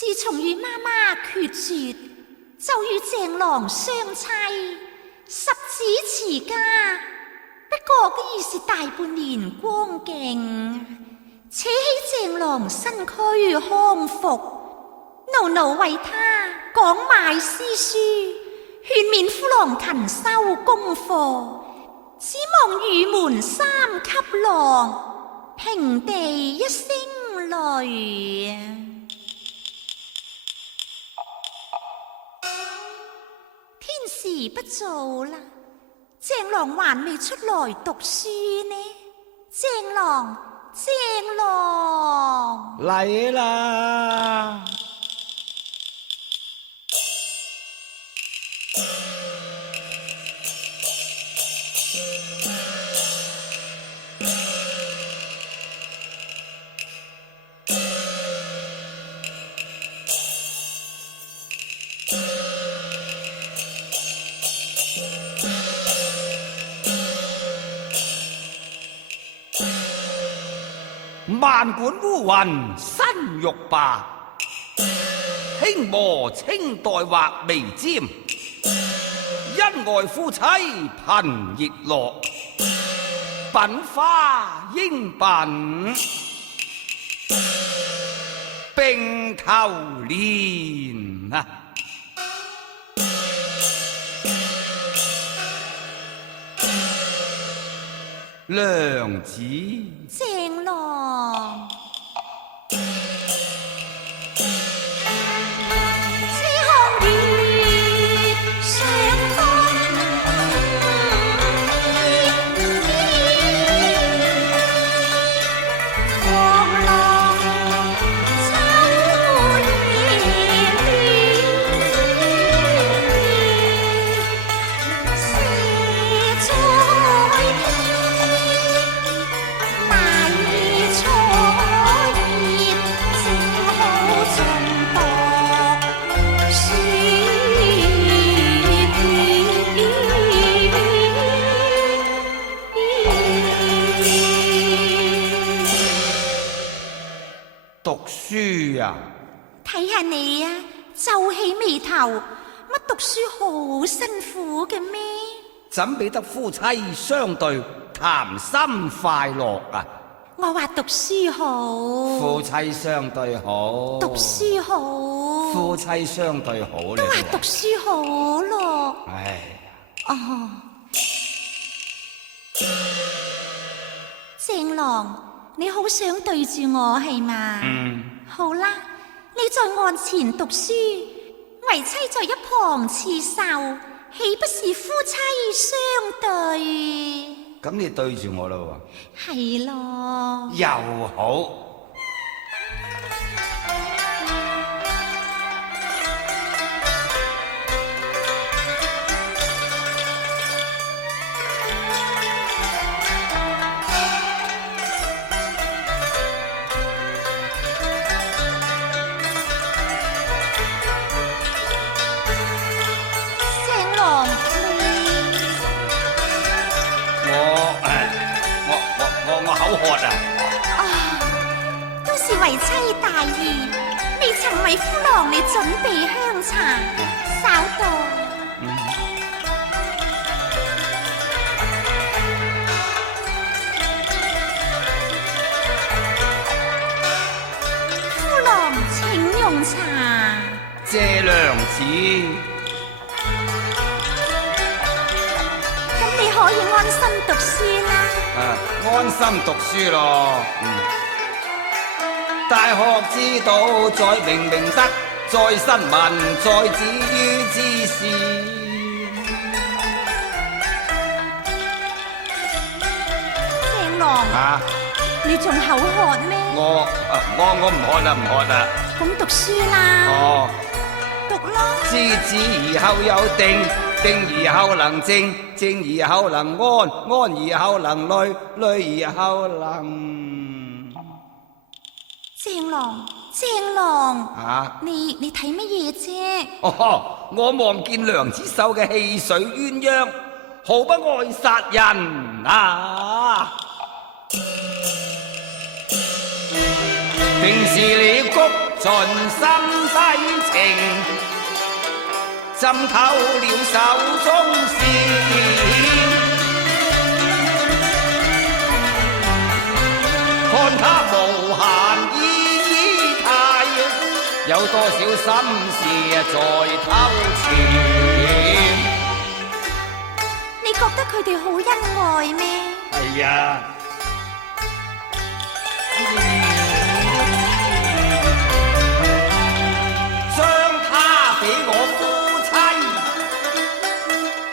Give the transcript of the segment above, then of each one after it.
自從與媽媽決絕，就與鄭郎相妻，十指持家。不過已是大半年光景，且希鄭郎身軀康復，奴為他講賣詩書，勸勉夫郎勤修功課，只望玉門三級郎，平地一聲雷。天時不早啦，鄭郎還未出來讀書呢。鄭郎嚟啦！萬管烏雲新玉白，輕磨青黛畫眉尖。恩愛夫妻貧亦樂，品花應品並頭蓮啊！娘子，鄭郎，這項月上風放浪秋夜寫在讀書啊！睇下你啊，皺起眉頭，乜讀書好辛苦嘅咩？怎比得夫妻相對談心快樂啊？我話讀書好，夫妻相對好，讀書好，夫妻相對好，都話讀書好咯。唉，哦，鄭郎，你好想對住我係嘛？好啦，你在案前讀書，為妻在一旁刺繡，豈不是夫妻相對？咁你對住我咯喎。係咯，又好。我口渴啊！都是為妻大義，未曾為夫郎你準備香茶，稍待。夫郎請用茶。謝娘子。咁你可以安心讀書啦。安心讀書咯。大學之道，在明明德，在新聞，在止於知識。鄭郎，你仲口渴咩？我唔渴啦，唔渴啦。咁讀書啦。讀咯。知止而後有定，定而後能靜，靜而後能安，安而後能慮，慮而後能。鄭郎，你睇乜嘢啫？我望見娘子手嘅汽水鴛鴦，毫不愛殺人啊！平時你谷盡心低情，浸透了手中線。看他無限依依態，有多少心事在偷傳？你覺得佢哋好恩愛咩？係啊。將他俾我夫妻，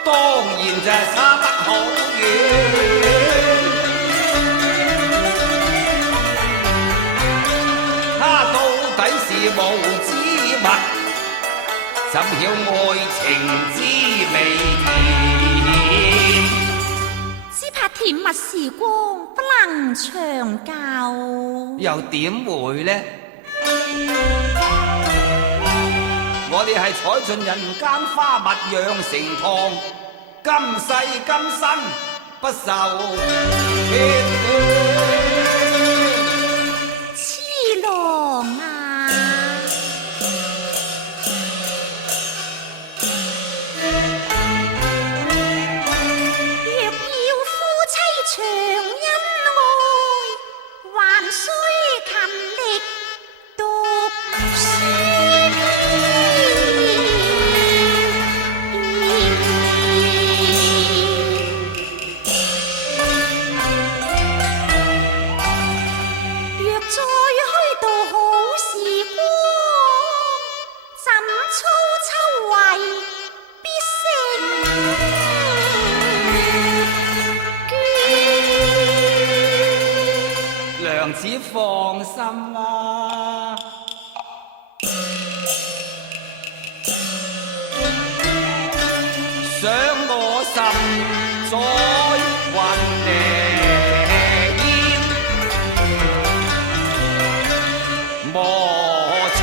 當然就差得好遠。他到底是無之物，怎曉愛情之美甜？只怕甜蜜時光不能長久。又點會呢？我哋係採盡人間花蜜養成堂，今世今生不受牽連。痴郎啊，若要夫妻長恩愛，還需勤力讀書。娘子放心啦，想我心在雲呢煙，磨穿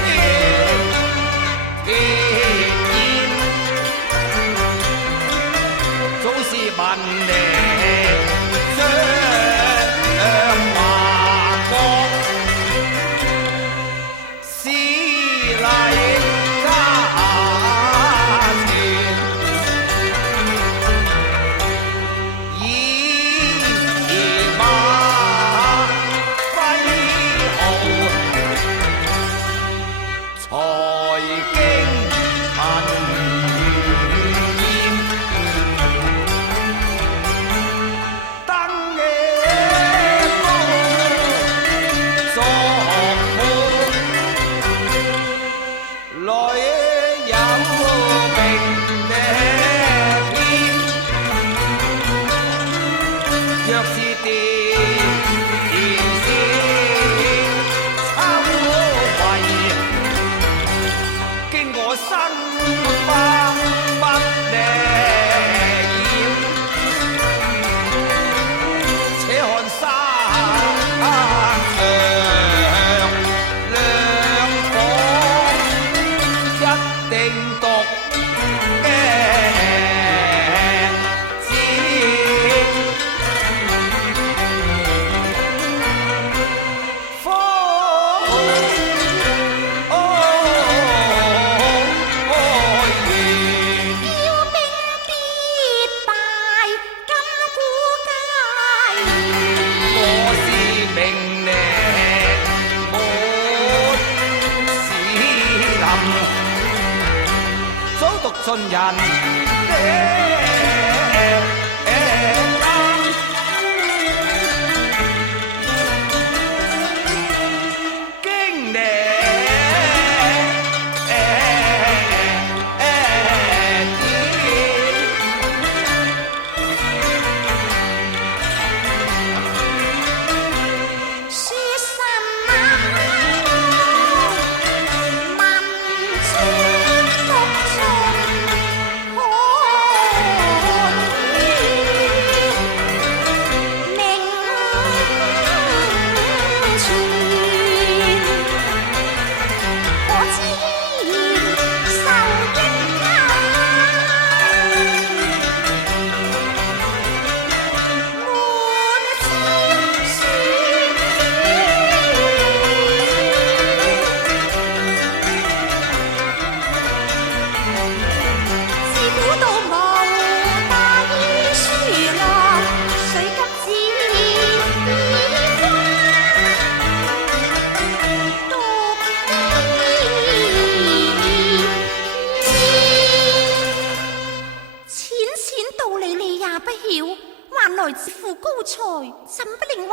鐵煙，早是問你。盡人的經歷，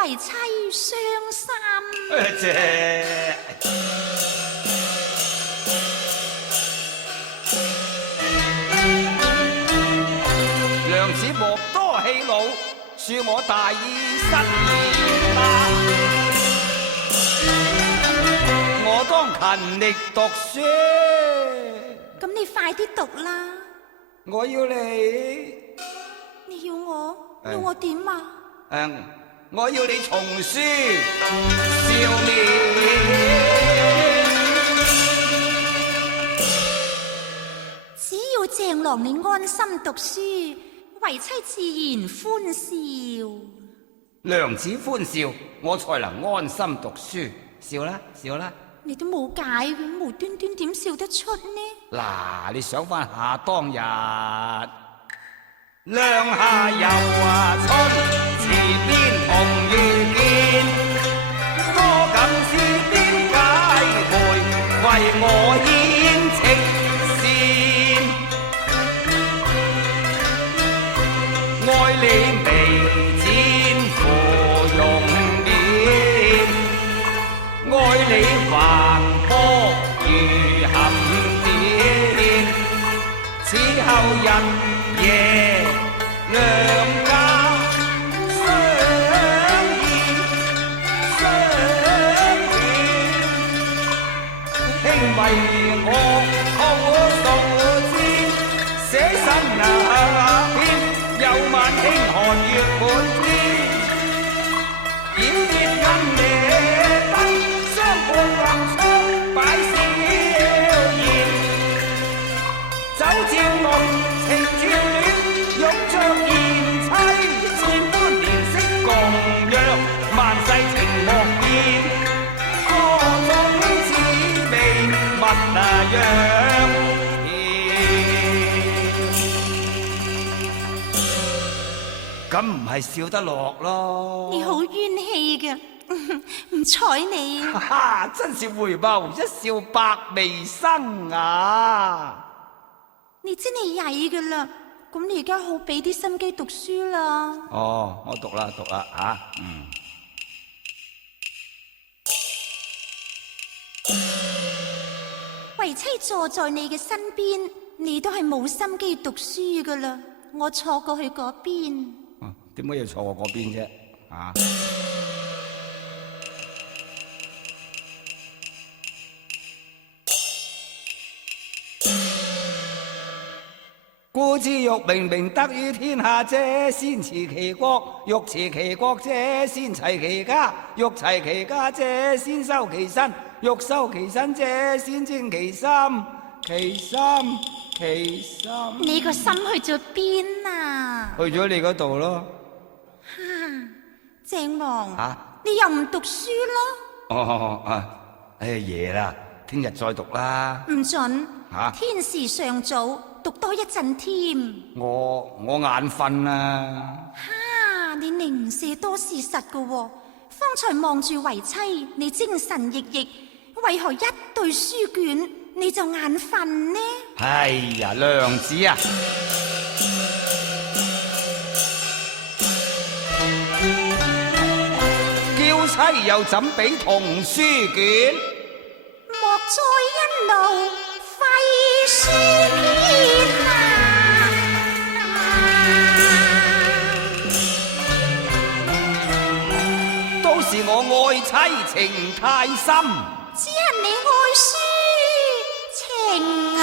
為妻傷心。姐，娘子莫多氣惱，恕我大意失言啦。我當勤力讀書。咁你快啲讀啦！我要你，你要我？要我點啊？我要你重書少年。只要鄭郎你安心讀書，為妻自然歡笑。娘子歡笑，我才能安心讀書。笑啦，笑啦！你都冇解嘅，無端端點笑得出呢？嗱，你想翻下當日，梁夏又春，池邊同遇見，多感詩邊解回，為我獻情線，愛你眉展芙蓉臉，愛你橫波如含電，此後日夜兩家相依相戀，輕為我好數之，寫生那篇，又晚輕寒月滿天，演別跟夜燈，相伴橫窗擺笑顏，酒照濃情照戀，欲着賢妻，千般憐惜共約，萬世情莫變，歌中此味蜜樣甜，咁唔係笑得落咯？你好冤氣嘅，唔睬你。哈哈，真是回眸一笑百媚生啊！你真係曳噶啦，咁你而家好俾啲心機讀書啦。哦，我讀啦吓，為妻坐在你嘅身邊，你都係冇心機讀書噶啦。我坐過去嗰邊。點解要坐我嗰邊啫？啊！故知玉明明德於天下者，先持其國；欲持其國者，先齊其家；欲齊其家者，先修其身；欲修其身者，先正其心。其心，其心。你個心去咗邊啊？去咗你嗰度咯。鄭郎，啊，你又唔讀書咯？夜啦，聽日再讀啦。唔准。啊，天時尚早，讀多一陣添。我眼瞓啦。你零舍多事實噶喎。方才望住為妻，你精神奕奕，為何一對書卷你就眼瞓呢？哎呀，娘子啊！嬌妻又怎比同書卷？莫再因勞費書篇啊！都是我愛妻情太深，只恨你愛書情何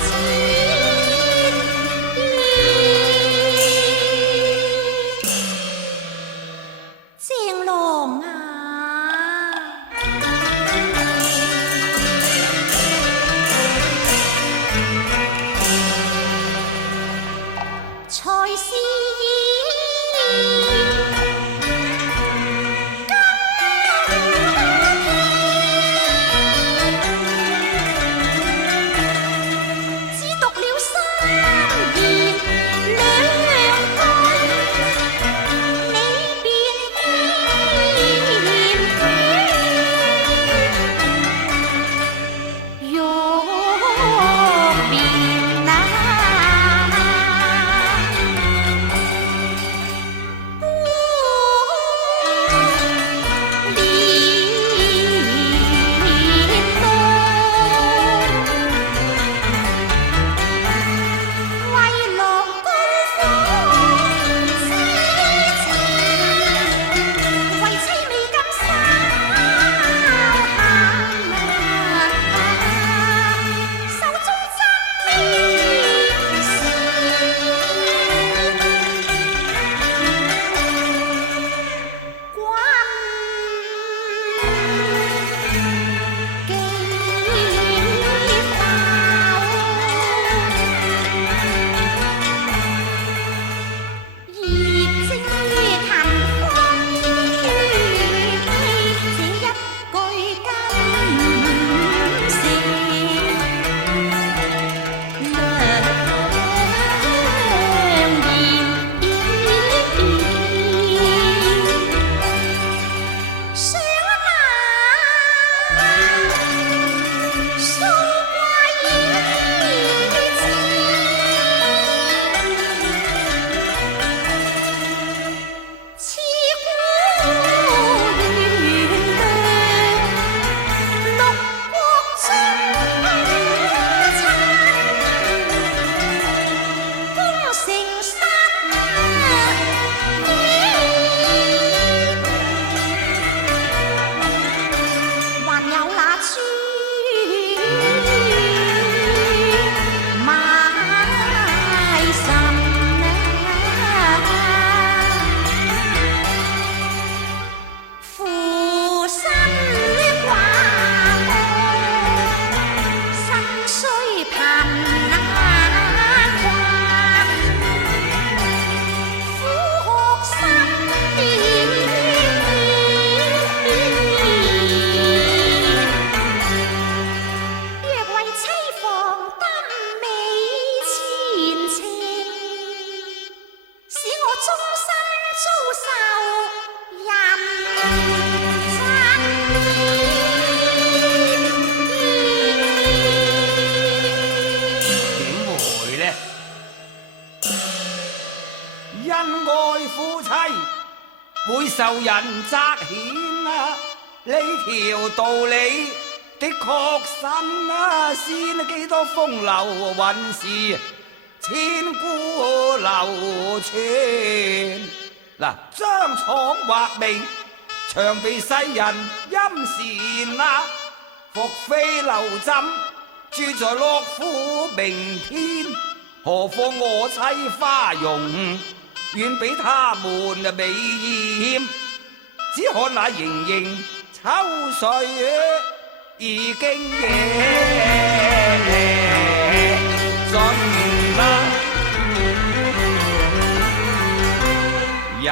淺。鄭郎啊，才是更就人責顯啊！呢條道理的確新啊，先幾多風流韻事千古流傳。嗱，張敞畫明，長被世人欽羨啊！伏飛流枕，住在樂府明天，何況我妻花容，遠比他們美艷。只看那盈盈秋水已經夜盡啦，人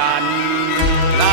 啊！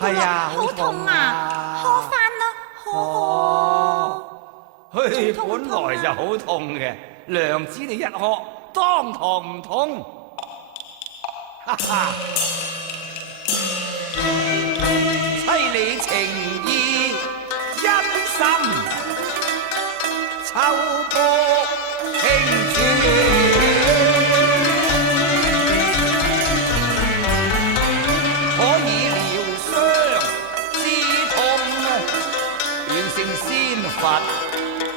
係啊，好痛啊！呵翻啦，嘿，本來就好痛嘅，娘子你一呵，當堂唔痛，哈哈！妻你情意一心，秋波輕轉。仙佛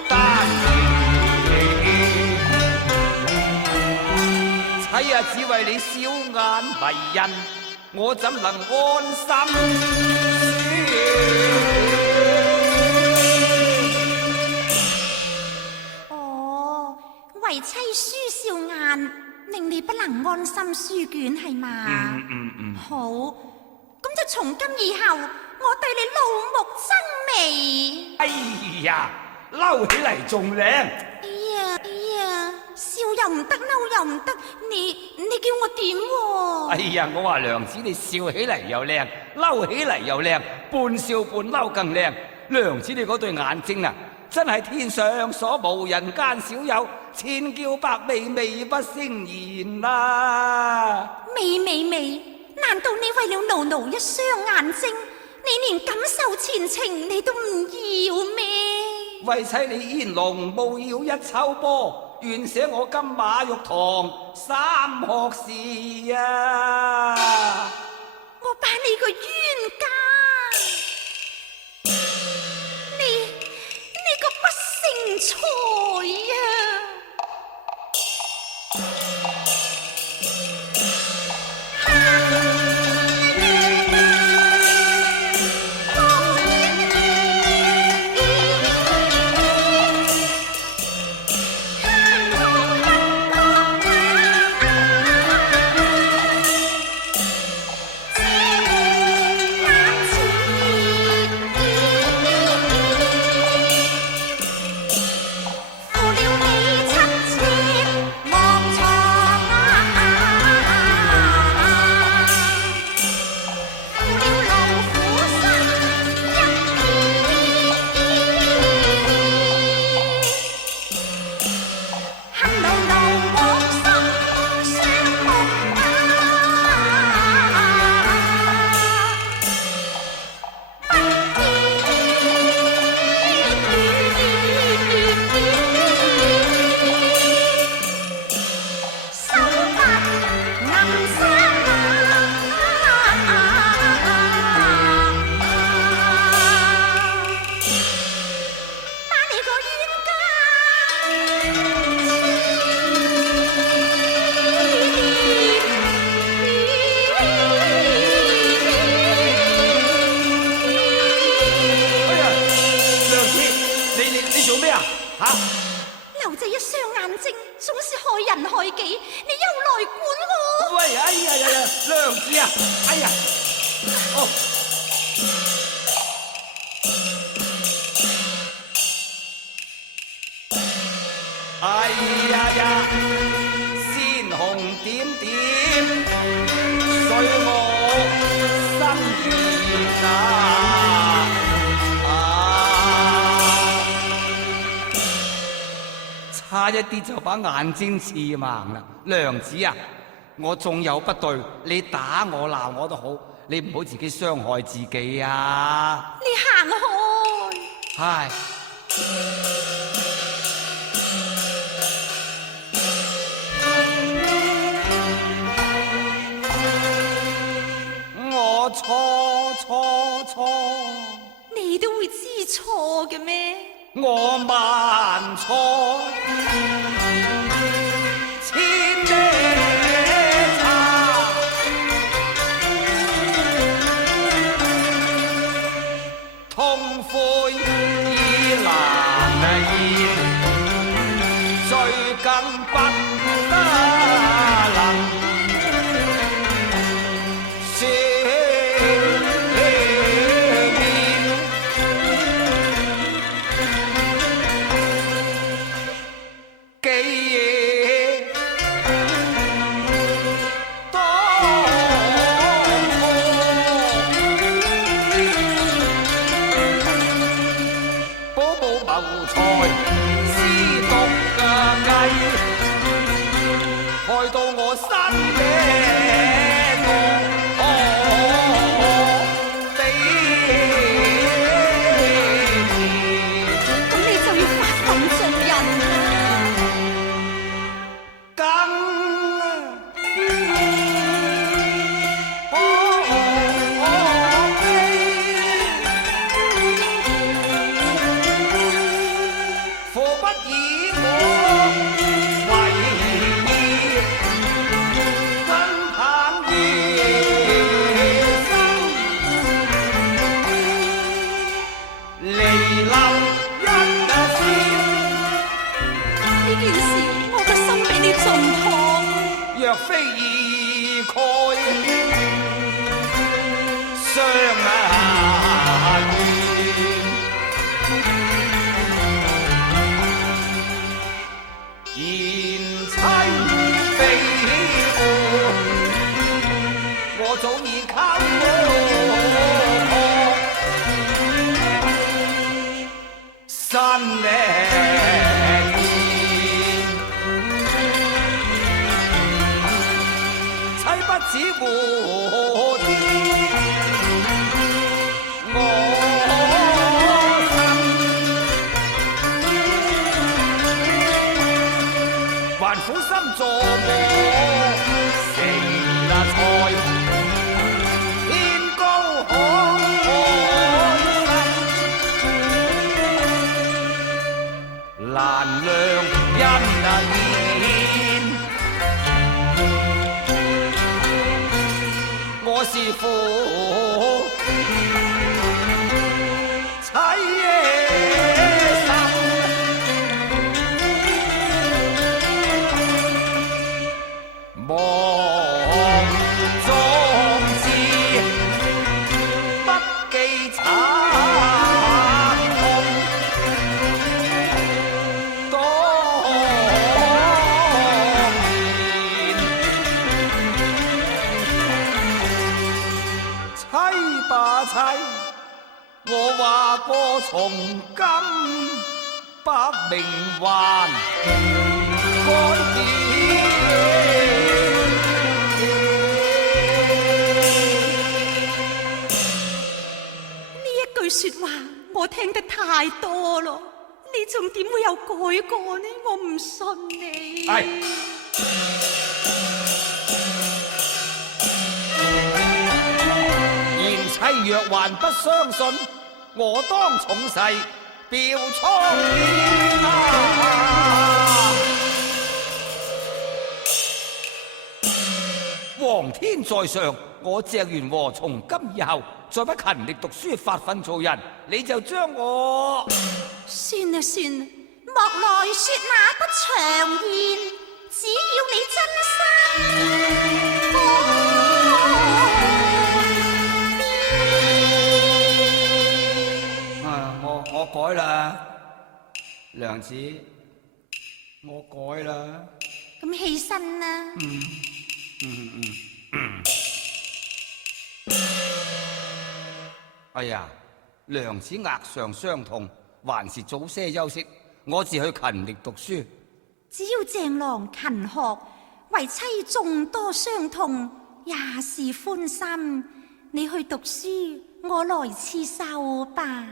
丹妻啊，只為你笑眼迷人，我怎能安心哦，為妻輸笑眼，令你不能安心書卷係嘛？好，咁就從今以後，我對你怒目爭眉。哎呀，嬲起嚟仲靚。哎呀，笑又唔得，嬲又唔得，你叫我點喎？哎呀，我話娘子你笑起嚟又靚，嬲起嚟又靚，半笑半嬲更靚。娘子你嗰對眼睛啊，真係天上所無人間少有，千嬌百媚媚不勝言啊！媚，難道你為了奴奴一雙眼睛，你連感受前情你都唔要咩？為妻你煙籠務要一秋波，願捨我金馬玉堂三學士啊！我把你個冤家，你個不成才啊！點，隨我心願差一啲就把眼睛刺盲啦！娘子啊，我縱有不對，你打我鬧我都好，你唔好自己傷害自己啊！你行開！唉，我錯，你都會知錯嘅咩？我萬錯千里差，痛悔已難言，罪更不得能赦免。記憶當初，寶寶謀財私讀藝，害到我身野多悲甜。咁你就要發奮做人啦！更父不以我為義，奔棒夜生，離流一線。呢件事我個心比你仲痛。若非意蓋相緣，賢妻非婦，我早已給我新命。不只活我心，還苦心做我成了才，天高可愛心，難量因言。我是父妻心，望壯志不記慘痛，當妻吧妻，我話過從今百命還改變。呢一句說話我聽得太多咯，你仲點會有改過呢？我唔信你。妻若還不相信，我當重誓表蒼天啊！皇天在上，我鄭元和從今以後再不勤力讀書發奮做人，你就將我算啦，莫來說那不長言，只要你真心我改啦，娘子，我改啦。咁起身啦。哎呀，娘子額上傷痛，還是早些休息。我自去勤力讀書。只要鄭郎勤學，為妻眾多傷痛，也是歡心。你去讀書，我來刺繡吧。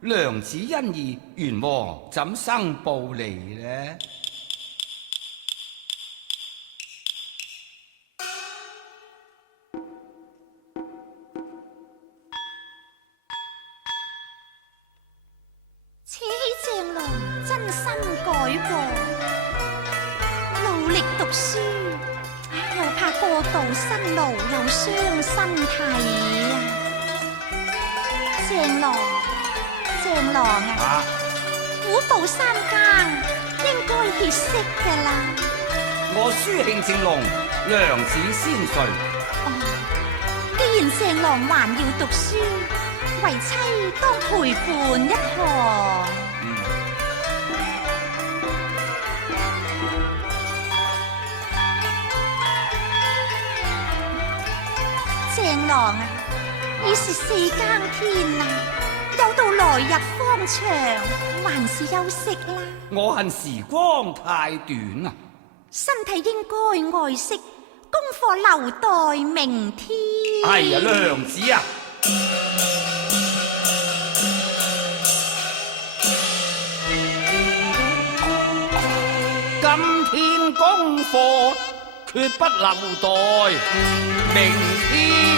娘子恩義，元王怎生報嚟呢？且喜鄭郎真心改過，努力讀書，又怕過度辛勞又傷身體啊！鄭郎啊，虎步三更應該歇息㗎啦。我書慶正濃，娘子先睡。既然鄭郎還要讀書，為妻當陪伴一行。鄭郎啊，已是4更天啦，又到來日方長，還是休息啦。我恨時光太短啊！身體應該愛惜，功課留待明天。哎呀，娘子啊！今天功課決不留待明天。